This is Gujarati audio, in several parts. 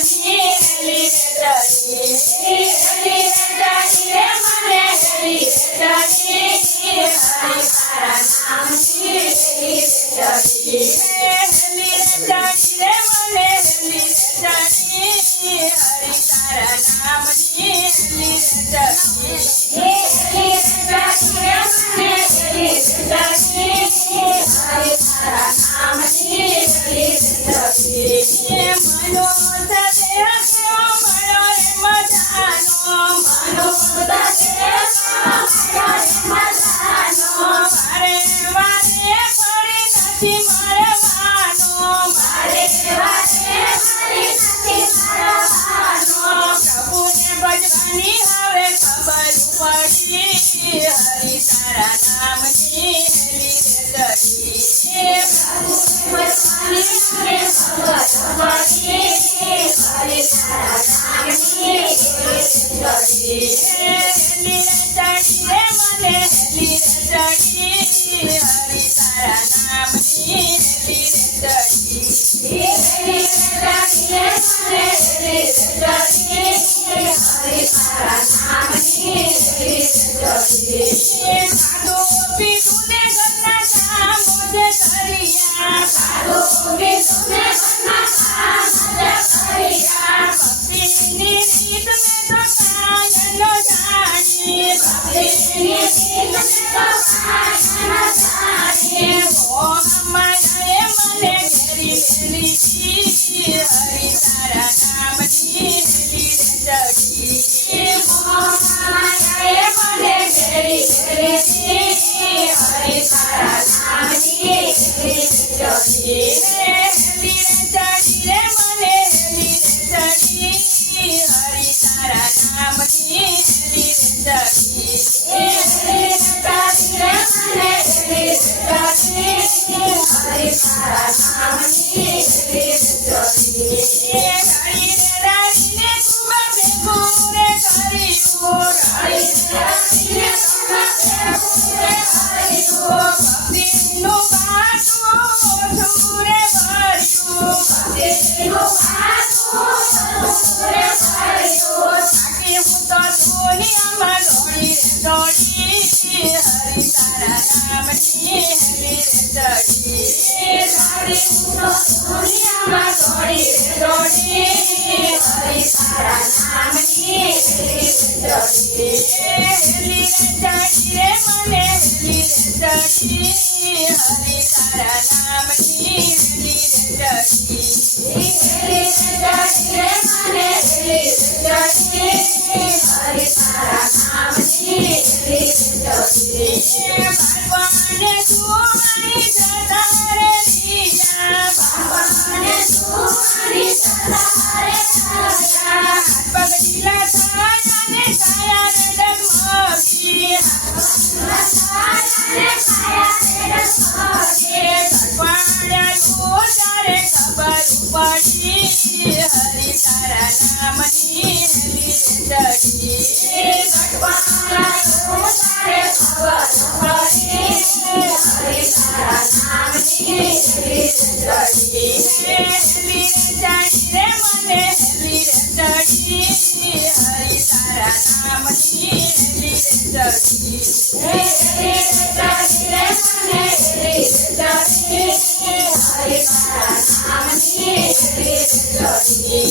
નામની હેલી રે ચડી હેલી રે ચડી રે મને હેલી રે ચડી હરિ તારા નામની હેલી રે ચડી હેલી રે ચડી રે મને હેલી રે ચડી હરિ તારા નામની હેલી રે ચડી હેલી રે ચડી રે મને હેલી રે ચડી હરિ તારા નામની હેલી રે ચડી મનો સદે કેવો મળ્યો રે મજાનો મનો સદે કેવો મળ્યો રે મજાનો વારે વારે ફરી નથી મળવાનો વારે વારે ફરી નથી મળવાનો પ્રભુને ભજવાની હવે ખબર પડી હરિ તારા નામની હેલી રે ચડી પ્રભુને ભજવાની હવે ખબર પડી હરિ તારા નામની હેલી રે ચડી હેલી રે ચડી રે મને હેલી રે ચડી હરિ તારા નામની હેલી રે ચડી હેલી રે ચડી રે મને હેલી રે ચડી હરિ તારા નામની હેલી રે ચડી ખાધું પીધું ને ઘરના કામ જ કર્યા ખાધું પીધું ને ઘરના કામ જ કર્યા ભક્તિની રીત મેં તો કાંઈ ન જાણી ભક્તિની રીત મેં તો કાંઈ ન જાણી મોહમાયાએ મને ઘેરી લીધી હરિ તારા નામની હેલી રે ચડી મોહમાયાએ મને ઘેરી લીધી હરિ તારા નામની હેલી રે ચડી હેલી રે ચડી રે મને હેલી રે ચડી હરિ તારા નામની હેલી રે ચડી હેલી રે ચડી રે મને હેલી રે ચડી હરિ તારા નામની હેલી રે ચડી રાડીને રાડીને તું ભેગું રે કર્યું રાડીને રાડીને તું ભેગું રે કર્યું ભક્તિનું બાટું ઓછું રે ભર્યું ભક્તિનું બાટું ઓછું રે ભર્યું સાકી હું તો દુનિયામાં દોડી રે દોડી હરિ તારા નામની હેલી રે ચડી સાકી હું તો દુનિયામાં દોડી રે દોડી હરિ તારા નામની હેલી રે ચડી હેલી રે ચડી રે મને હેલી રે ચડી હરિ તારા નામની હેલી રે ચડી હેલી રે ચડી રે મને હેલી રે ચડી હરિ તારા નામની હેલી રે ચડી બાળપણને જુવાની જતા રે દિયા બાળપણને જુવાની જતા રે દિયા પગ ઢીલા થયા ને કાયા રે ડગમગી છાયા ને કાયા રે ડગમગી સડવાળ્યા તારે ખબર પડી હરિ તારા નામની હેલી રે ચડી સડવાળ્યા તારે ખબર પડી હરિ તારા નામની હેલી રે ચડી હેલી રે ચડી રે મને હેલી રે ચડી હરિ તારા નામની હેલી રે ચડી હેલી રે ચડી રે મને હેલી રે ચડી હરિ તારા નામની હેલી રે ચડી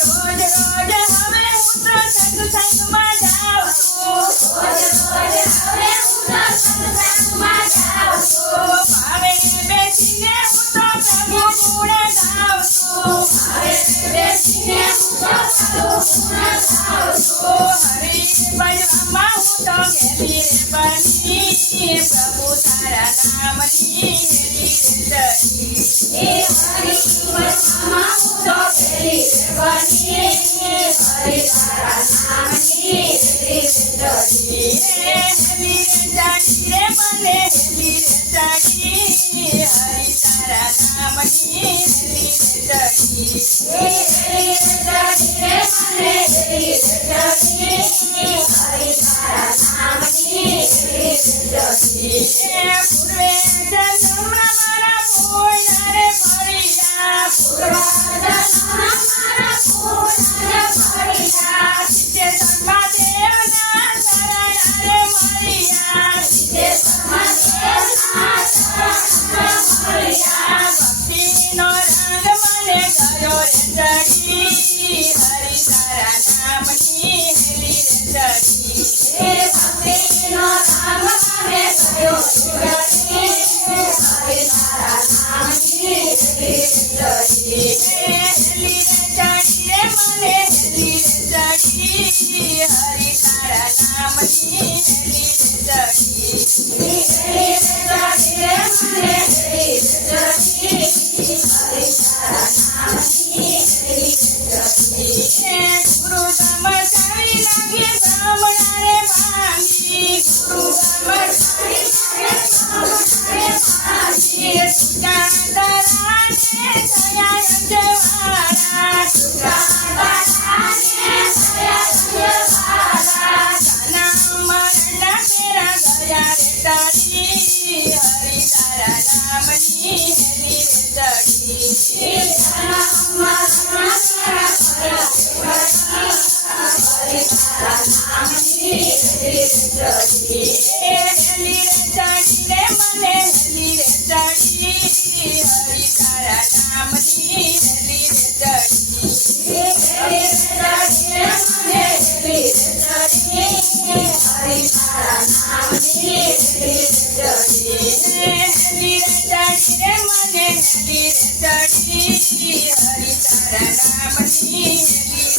રોજ રોજ હવે હું તો સત્સંગમાં જાઉં છું રોજ રોજ હવે હું તો સત્સંગમાં જાઉં છું ભાવે બેસીને હું તો પ્રભુ ગુણ ગાઉં છું ભાવે બેસીને હું તો પ્રભુ ગુણ ગાઉં છું હરિ ભજવામાં હું તો ઘેલી રે બની પ્રભુ તારા નામની હેલી રે ચડી હરિ ભજવામાં હું તો ઘેલી રે બની હરિ તારા નામની હેલી રે ચડી હેલી રે ચડી રે મને હેલી રે ચડી હરિ તારા નામની હેલી રે ચડી હેલી રે ચડી રે મને હેલી રે ચડી હરિ તારા નામની હેલી રે ચડી પૂર્વે જન્મમાં મારા પૂર્ણ રે ફળિયા પૂર્વ જન્મમાં મારા હરિ તારા નામની હેલી રે ચડી ગુરુ બ્રહ્મચારી લાગે બ્રાહ્મણાને ભાંગી ગુરુ બ્રહ્મચારી લાગે બ્રાહ્મણાને ભાંગી સુજાતરાને થયા અંજવાળા સુજાતરાને થયા અંજવાળા જાના મરણના ફેરા ગયા રે ચડી હરિ તારા નામની હેલી રે ચડી જાના મરણના ફેરા ગયા હરિ તારા નામની હેલી રે ચડી હેલી રે ચડી રે મને હેલી રે ચડી હરિ તારા નામની હેલી રે ચડી હેલી રે ચડી રે મને હેલી રે ચડી હરિ તારા નામની હેલી રે ચડી હેલી રે ચડી રે મને હેલી રે ચડી હરિ તારા નામની હેલી